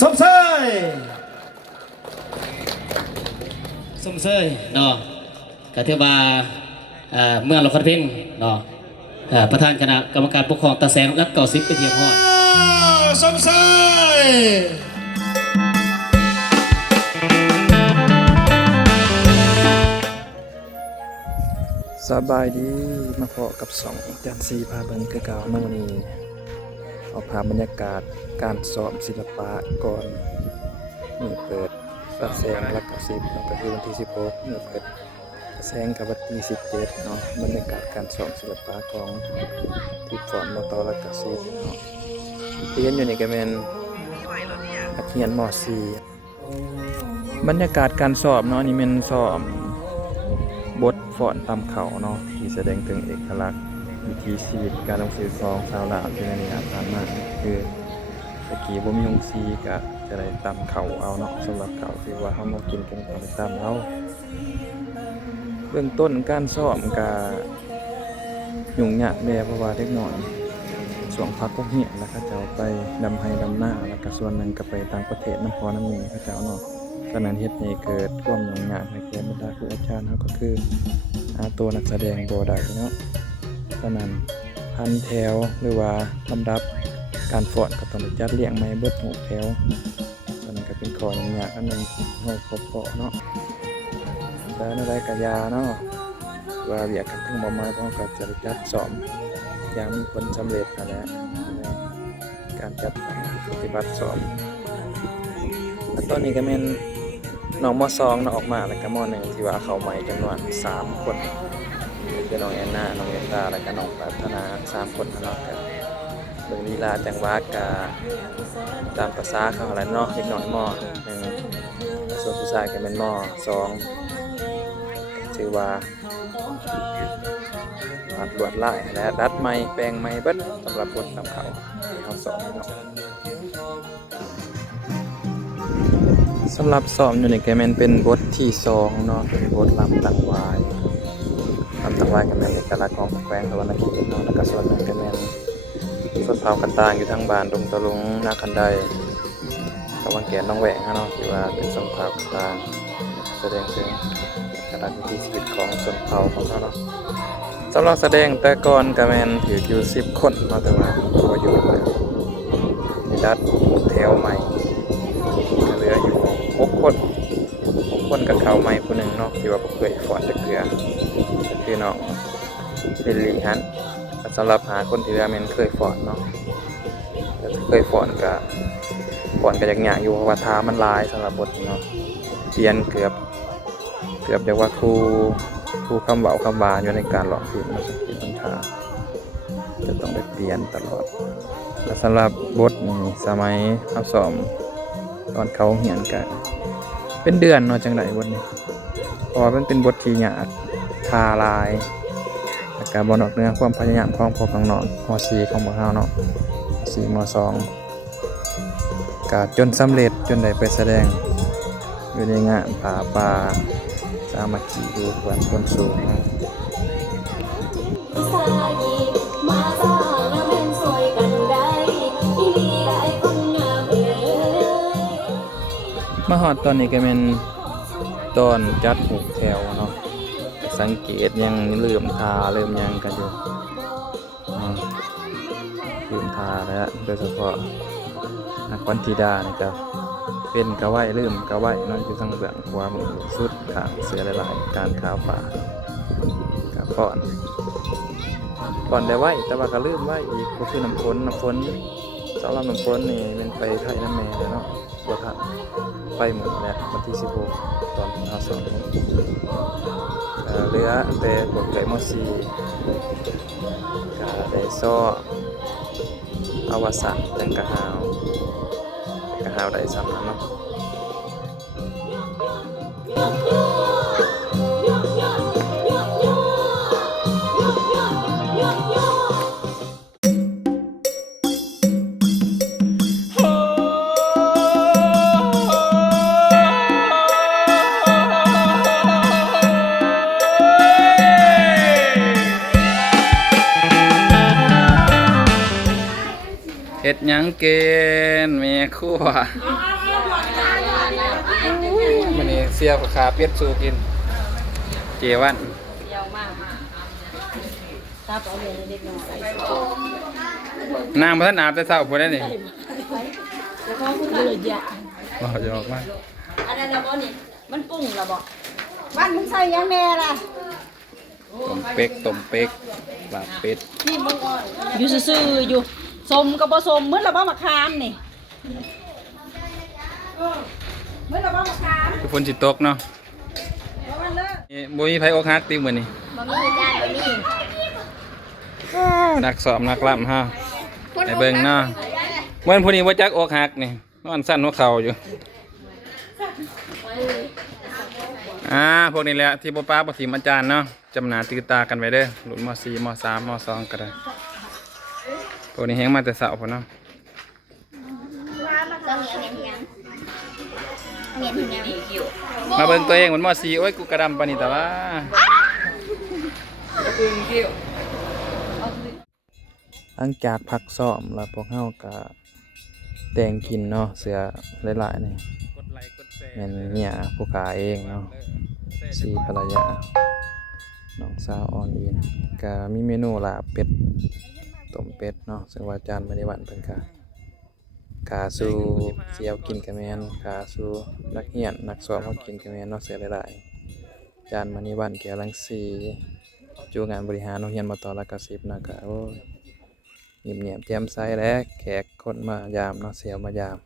สมเสยเนาะกเทวาเมื่อเราคัดเพ่งเนาะประธานคณะกรรมการปกครองตาแสงรักเก่าซิปไปเทียมหอดสมเสยสบายดีมาพอกับสองจันซีพาเบิงคือเก่าในวันนี้เอาภาพบรรยากาศการสอบศิลปะก่อนนี่เปิดประแสงรักกับ10ก็คือวันที่16นี่เปิดประแสงกับวันที่17เนาะบรรยากาศการสอบศิลปะของที่ฟอนมตรักกับ10เนาะที่เห็นอยู่นี่ก็เป็นนักเรียนม .4 บรรยากาศการสอบเนาะนี่เป็นสอบบทฟอนตามเขาเนาะที่แสดงถึงเอกลักษณ์วิถีชีวิตการลงสื่อของชาวลาวที่ในนี้ผ่านมาคือตะกี้บ่มีฮงซีก็จะได้ตำเขาเอาเนาะสำหรับเขาคือว่าเฮามากินกันก็ได้ตำเอาเบื้องต้นการซ้อมก็ยุ่งยากแน่เพราะว่าเด็กน้อยช่วงพักพวกเฮียนแล้วเขาเจ้าไปดำไร่ดำนาแล้วก็ส่วนหนึงก็ไปต่างประเทศนำพ่อนำแม่เขาเจ้าเนาะก็นั้นเฮ็ดให้เกิดความยุ่งยากในแก่บรรดาครูอาจารย์เฮาก็คือตัวนักแสดงบ่ได้เนาะฉะนั้นพันแถวหรือว่าลำดับการฟ้อนก็ต้องจัดเรียงใหม่เบิด6แถวฉะนั้นก็เป็นข้อยุ่งยากอันนึงเฮาพบเปาะเนาะแต่ในรายกะยาเนาะว่าเวียกกันถึงบ่มาเฮาก็จะจัดซ้อมอย่างมีผลสำเร็จนั่นแหละในการจัดปฏิบัติซ้อมตอนนี้ก็แม่นน้องม.2 เนาะออกมาแล้วก็ม.1 ที่ว่าเข้าใหม่จำนวน3คนคือน้องแอนนาน้องเอตาแล้วก็น้องปรารถนา3คนเนาะก็เบิ่งลีลาจังหวะก็ตามภาษาเขาหั่นแหละเนาะเด็กน้อยม.1 ส่วนผู้ชายก็เป็นม.2 ชื่อว่าลวดลายและดัดไม้แปลงไม้เบิดสำหรับบทตามเขาที่เฮาสอนเนาะสำหรับสอบอยู่ในแกแมนเป็นบทที่2เนาะเป็นบทลำตังวายก็แมนเอกลักษณ์ของแขวงตะวันออกเฉียงเหนือแล้วก็ส่วนหนึ่งก็แมนส่วนเผ่ากันต่างอยู่ทั้งบ้านดงตะลุงนาคันไดกับวังแก่นน้องแหวงเนาะที่ว่าเป็นส่วนเผ่ากันต่างแสดงถึงเอกลักษณ์วิถีชีวิตของส่วนเผ่าของเขาเนาะสำหรับแสดงแต่ก่อนก็แมนถืออยู่10คนเนาะแต่ว่าพออยู่ในดัดแถวใหม่เหลืออยู่6คนกับเขาใหม่ผู้หนึ่งเนาะที่ว่าเคยฟอนจักเทื่อคือน้องเป็นลีฮันสำหรับหาคนที่ว่าแม่นเคยฟอนเนาะเคยฟอนก็ยากๆอยู่เพราะว่าท่ามันหลายสำหรับบทเนาะเปลี่ยนเกือบเรียกว่าครูคำเว้าคำบาอยู่ในการร้องเพลงมาสักทีบางท่าจะต้องได้เปลี่ยนตลอดและสำหรับบทนี้สมัยเฮาซ้อมตอนเขาเหียนกันเป็นเดือนเนาะจังได๋บทนี้เพราะว่ามันเป็นบทที่ยากทาลายแล้วก็บ่นอกเนื้อความพยายามของพ่อของน้องม.4 ของพวกเฮาเนาะ4ม.2 ก็จนสำเร็จจนได้ไปแสดงอยู่ในงานผาป่าสามัคคีอยู่บนคนสูงมาฮอดตอนนี้ก็เป็นตอนจัดหูแถวเนาะสังเกตยังลืมทาเริ่มยังกันอยู่ลืมทาแล้วโดยเฉพาะนักวันธิดานะครับเป็นกะไว้ลืมกะไว้เนาะอยู่ทางเบื้องขวามือสุดข้างเสือหลายๆการขาวป่ากับป้อนได้ไว้แต่ว่าก็ลืมไว้อีกก็คือน้ำฝนสำหรับน้ำฝนนี่เป็นไปไทยน้ำแม่แล้วเนาะบ่ทันไปหมดแล้ววันที่16ตอนเอาสอนเหลือแต่พวกไก่มอซีก็ได้ซ้ออวสานจังกะหาวได้ซ้ำนั้นเนาะ เฮ็ดหยังเกณฑ์แม่ครัวมื้อนี้เสียบขาเป็ดสู่กินเจวัน เยาวมากถ้าเอาเรียนเด็กน้อย นางบ่ทันอาบแต่เช้าพุ่นได้นี่ แล้วก็พูดเลยเยอะ บ่จะออกมา อันนั้นเราบอกนี่มันปรุงเราบอกบ้านมึงใส่ยังแน่ล่ะ ต้มเป็กลาบเป็ด นี่มึงอยู่ซื่อๆอยู่สมกับผสมเหมือนเราบ้ามาคามนี่เหมือนเราบ้ามาคาม คือฝนสิตกเนาะ เพราะมันเลิก นี่บ่มีไผอกหักติมื้อนี้ มันมีจานแบบนี้ นักสอบนักล่ำฮะให้เบิ่งเนาะเมื่อผู้นี้บ่จักอกหักนี่นอนสั่นหัวเข่าอยู่พวกนี้แหละที่บ่ป้าบ่ถิ่มอาจารย์เนาะจำหน้าตื่นตากันไว้เด้อรุ่นม.4 ม.3 ม.2 ก็ได้พวกนี้แฮงมาแต่เช้าพุ่นเนาะ มาเบิ่งตัวเองมันม.4โอ้ยกูกระดำปานนี้แต่ว่าหลังจากพักซ้อมแล้วพวกเฮาก็แต่งกินเนาะเสือหลายๆนี่แม่นเมียผู้ขาเองเนาะสีภรรยาน้องสาวออนอินก็มีเมนูลาบเป็ดต้มเป็ดเนาะซึ่งว่าอาจารย์ไม่ได้หวันเพิ่นก็ขาสู่เสียวกินกะแม่นขาสู่นักเรียนนักสอบเฮากินกะแม่นเนาะเสือหลายๆอาจารย์มณีวันแก้วรังสีอยู่งานบริหารโรงเรียนมตรักกสิบนะก็โอ้ยเงียบๆแจ่มใสและแขกคนมายามเนาะเสียวมายาม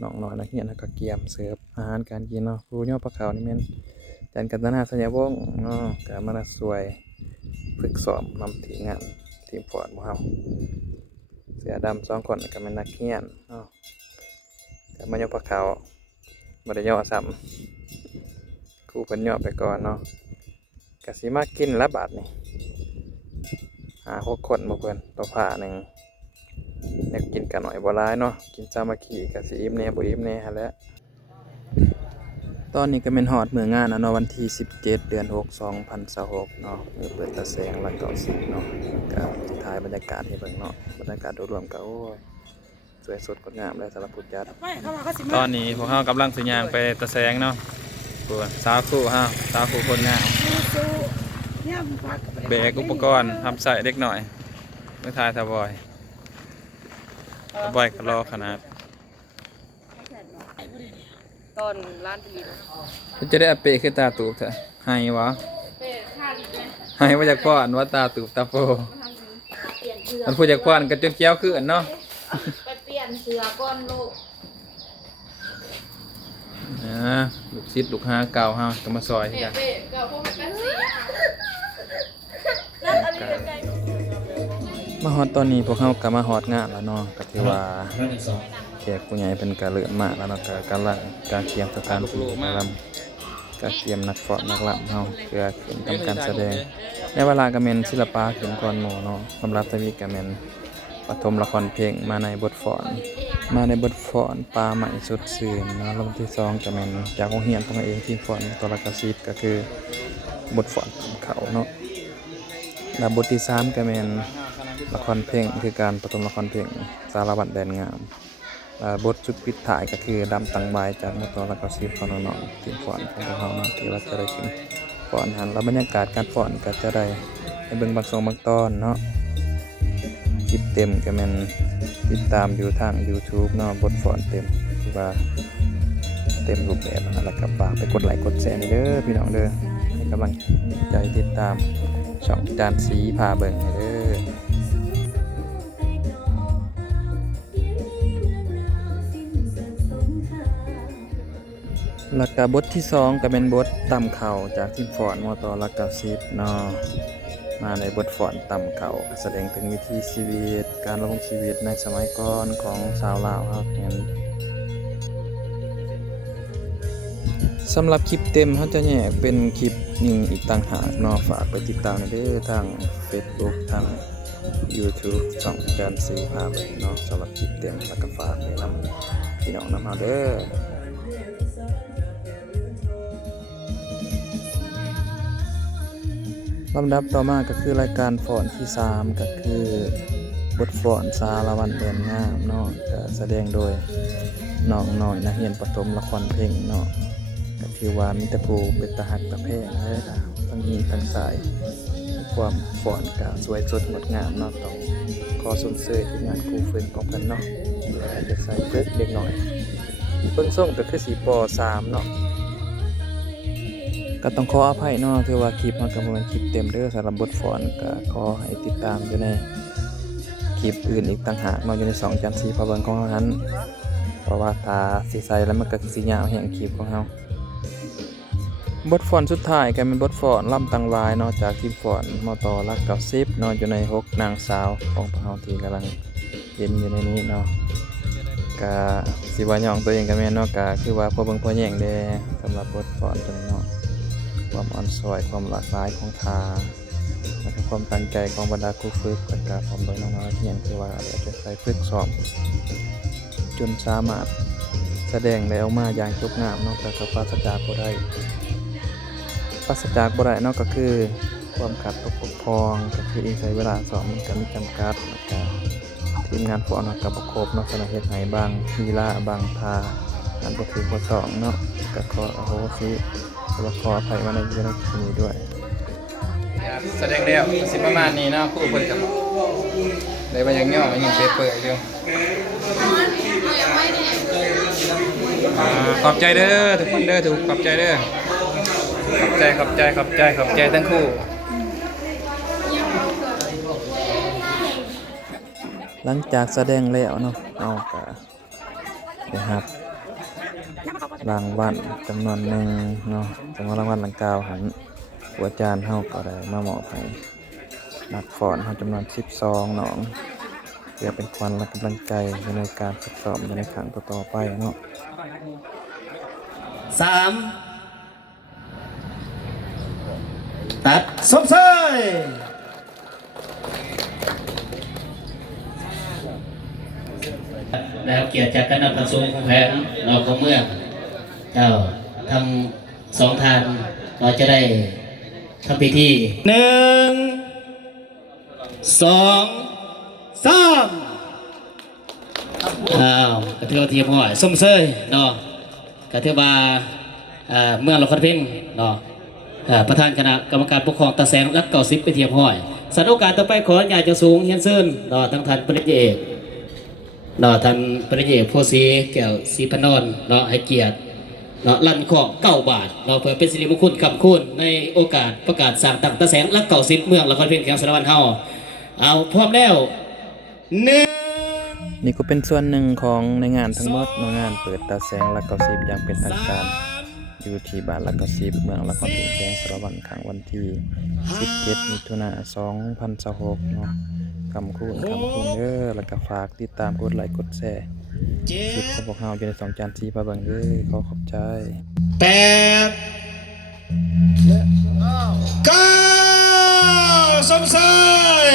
น้องน้อยนักเรียนก็เกียมเสิร์ฟอาหารการกินเนาะครูย่อปลาขาวนี่แม่นอาจารย์กัตนาสัญญาวงศ์เนาะก็มาสวยฝึกซ้อมนำทีมงานทีมฟอร์ดหมู่เฮาเสือดำ2คนก็เป็นนักเรียนเนาะก็มาย่อปลาขาวบ่ได้ย่อซ้ำครูเพิ่นย่อไปก่อนเนาะก็สิมากินละบาทนี่6 คนบ่เพิ่นต่อผ้าหนึงอยากกินกันหน่อยบ่หลายเนาะกินสามัคคีก็สิอิ่มแหน่บ่อิ่มแหน่หั่นแหละตอนนี้ก็แม่นฮอดมื้องานแล้วเนาะวันที่17เดือน6 2026เนาะมื้อเปิดตาแสงหลัก90เนาะก็สิถ่ายบรรยากาศให้เบิ่งเนาะบรรยากาศโดยรวมก็โอ้ยสวยสดงดงามเลยสำหรับผู้จัดตอนนี้พวกเฮากำลังสิย่างไปตาแสงเนาะผู้สาวคู่เฮาสาวคู่คนงามแบกอุปกรณ์ทำใส่เล็กหน่อยเมื่อทายทบอยก็รอขนาด ตอนร้านผลิต จะได้อเปะคือตาตูบเถอะให้วะให้มาจากพ่อนว่าตาตูบตาโปมันพูดจากพ่อนกันจนเกี้ยวขึ้นเนาะ ไปเปลี่ยนเสือก้อนลูก ลูกชิดลูกหาเก่าเฮาก็มาซอยกันมาฮอดตอนนี้พวกเฮาก็มาฮอดงานแล้วเนาะก็ถือว่าแขกผู้ใหญ่เป็นก็เริ่มมาแล้วเนาะก็กำลังการเตรียมสถานที่นะครับการเตรียมนักฟ้อนนักรำเฮาเพื่อขึ้นทำการแสดงในเวลาก็แม่นศิลปะขึ้นก่อนหมู่เนาะสำหรับทวีก็แม่นปฐมละครเพลงมาในบทฟ้อนปลาใหม่สุดซื่นเนาะแล้วที่2ก็แม่นจากโรงเรียนของเองทีมฟ้อนตรกสิบก็คือบทฟ้อนเขาเนาะแล้วบทที่3ก็แม่นละครเพลงคือการปฐมละครเพลงสารวัตรแดนงามบทสุดปิดท้ายก็คือดำตังใบจากมตรักกสิบของน้องๆทีมฟ้อนของพวกเฮาเนาะที่ว่าจะได้ขึ้นฟ้อนหันแล้วบรรยากาศการฟ้อนก็จะได้ให้เบิ่งบางช่วงบางตอนเนาะคลิปเต็มก็แม่นติดตามอยู่ทาง YouTube เนาะบทฟ้อนเต็มคือว่าเต็มรูปแบบนะแล้วก็ฝากไปกดไลค์กดแชร์เด้อพี่น้องเด้อให้กำลังใจติดตามช่องจานสีพาเบิ่งให้เด้อแล้วก็บทที่2ก็เป็นบทต่ำเข่าจากทีมฟ้อนมตรักกสิบเนาะมาในบทฟ้อนต่ำเข่าแสดงถึงวิถีชีวิตการดำรงชีวิตในสมัยก่อนของชาวลาวครับสำหรับคลิปเต็มเขาจะแยกเป็นคลิปหนึ่งอีกต่างหากเนาะฝากไปติดตามเด้อทาง Facebook ทาง YouTube ช่องจานสีพาเบิ่งเนาะสำหรับคลิปเต็มแล้วก็ฝากแนะนำพี่น้องนำมาเด้อลำดับต่อมาก็คือรายการฟ้อนที่3ก็คือ บทฟ้อนสารวันเดือนงามเนาะก็แสดงโดยน้องน้อยนักเรียนประถมละครเพลงเนาะก็ถือว่ามีแต่ผู้เป็นตาหักตาแพงเลยล่ะทั้งหญิงทั้งชายความฟ้อนก็สวยสดงดงามเนาะต้องขอสมเสยที่งานครูฝึกของเพิ่นเนาะจะใส่เด็กเด็กหน่อยเบิ่งส่งก็คือสีป .3 เนาะก็ต้องขออภัยเนาะถือว่าคลิปมันก็บ่แม่นคลิปเต็มเด้อสำหรับบทฟ้อนก็ขอให้ติดตามอยู่ในคลิปอื่นอีกต่างหากเนาะอยู่ใน2จันทร์4พะเบิงของเรานั้นเพราะว่าถ้าสิใส่แล้วมันก็สิยาวแห่งคลิปของเราบทฟ้อนสุดท้ายก็เป็นบทฟ้อนลำตังวายเนาะจากทีมฟ้อนมตรัก90เนาะอยู่ใน6นางสาวของพวกเราที่กำลังเห็นอยู่ในนี้เนาะก็สิว่าย่องตัวเองก็แม่นเนาะก็คือว่าพอเบิ่งพอแย่งเด้สำหรับบทฟ้อนตัวนี้เนาะความอ่อนช้อยความหลากหลายของท่าและก็ความตั้งใจของบรรดาครูฝึกและก็พร้อมโดยน้องๆที่ยังคือว่าเดี๋ยวจะใส่ฝึกซ้อมจนสามารถแสดงได้ออกมาอย่างจบงามเนาะก็ปราศจากบ่ได้เนาะก็คือความขาดตกบกพร่องก็คือใช้เวลาซ้อมมันก็มีจำกัดแล้วก็ทีมงานฟ้อนเนาะก็บ่ครบเนาะสนาเฮ็ดให้บางลีลาบางท่านั้นบ่ถูกบ่ต้องเนาะก็ขออโหสิขออภัยมาในที่นี้ด้วยแสดงแล้วสิประมาณนี้เนาะครูเพิ่นก็ได้ว่ายังย่อยังเปิดอยู่ขอบใจเด้อทุกคนเด้อขอบใจเด้อขอบใจทั้งคู่หลังจากแสดงแล้วเนาะเอาก็นะครับรางวัลจำนวนหนึ่งเนาะจำนวนรางวัลดังกล่าวหันอาจารย์เฮาก็ได้มามอบให้นักฟ้อนเฮาจำนวน12น้องเพื่อเป็นขวัญและกำลังใจในการฝึกซ้อมในครั้งต่อๆไปเนาะ 3ตัด สมชาย แล้วเกียรติจากคณะประชุมแผนเราของเมืองเจ้าทั้งสองท่านเราจะได้ทำพิธี1 2 3กระเทือทีมห้อยส้มเซยเนาะกระเทือว่าเมืองเราคันเพ่งเนาะประธานคณะกรรมการปกครองตาแสงรัก90ไปเทียมห้อยสถานการณ์ต่อไปขอใหญ่จะสูงเฮียนซื่นเนาะทั้งท่านปริญญาเอกเนาะท่านปริญญาเอกโพสีแก้วศรีพนนท์เนาะให้เกียรติเนาะลั่นของ9 บาทเนาะเพื่อเป็นสิริมงคลคำคุณในโอกาสประกาศสร้างตั้งตาแสงรัก90เมืองละครเพ่งแข่งสารวัตรเฮาเอาพร้อมแล้วนี่ก็เป็นส่วนหนึ่งของในงานทั้งหมดในงานเปิดตาแสงรัก90อย่างเป็นทางการอยู่ที่บ้านรัก90เมืองละครเพ่งแข่งสารวัตรครั้งวันที่17 มิถุนายน 2026เนาะคำคุณเด้อแล้วก็ฝากติดตามกดไลค์กดแชร์คลิปของพวกเราอยู่ใน2จันทร์4พะเบิงเด้อขอบใจ8 9สมชาย